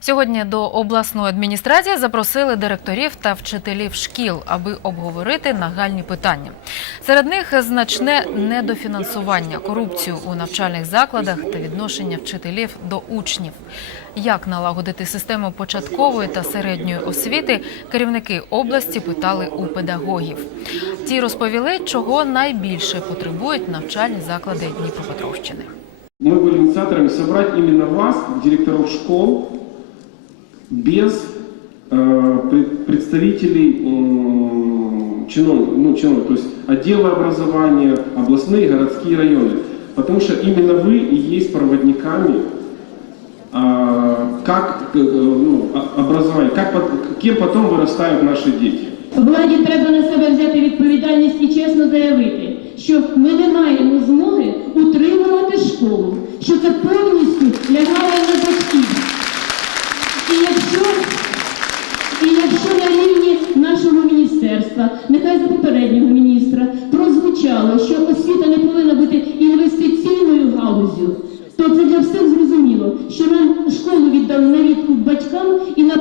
Сьогодні до обласної адміністрації запросили директорів та вчителів шкіл, аби обговорити нагальні питання. Серед них значне недофінансування, корупцію у навчальних закладах та відношення вчителів до учнів. Як налагодити систему початкової та середньої освіти, керівники області питали у педагогів. Ті розповіли, чого найбільше потребують навчальні заклади Дніпропетровщини. Мы были инициаторами собрать именно вас, директоров школ, без э, пред- представителей м, чинов, ну, чинов, то есть отдела образования, областные, городские районы. Потому что именно вы и есть проводниками а, как э, ну, о- образование, как, пот- кем потом вырастают наши дети. Владі треба на себе взяти відповідальність і чесно заявити, що ми не маємо змоги утримувати школу, що це повністю лягає на сказала, що освіта не повинна бути інвестиційною галуззю, то це для всіх зрозуміло, що нам школу віддали на відкуп батькам і на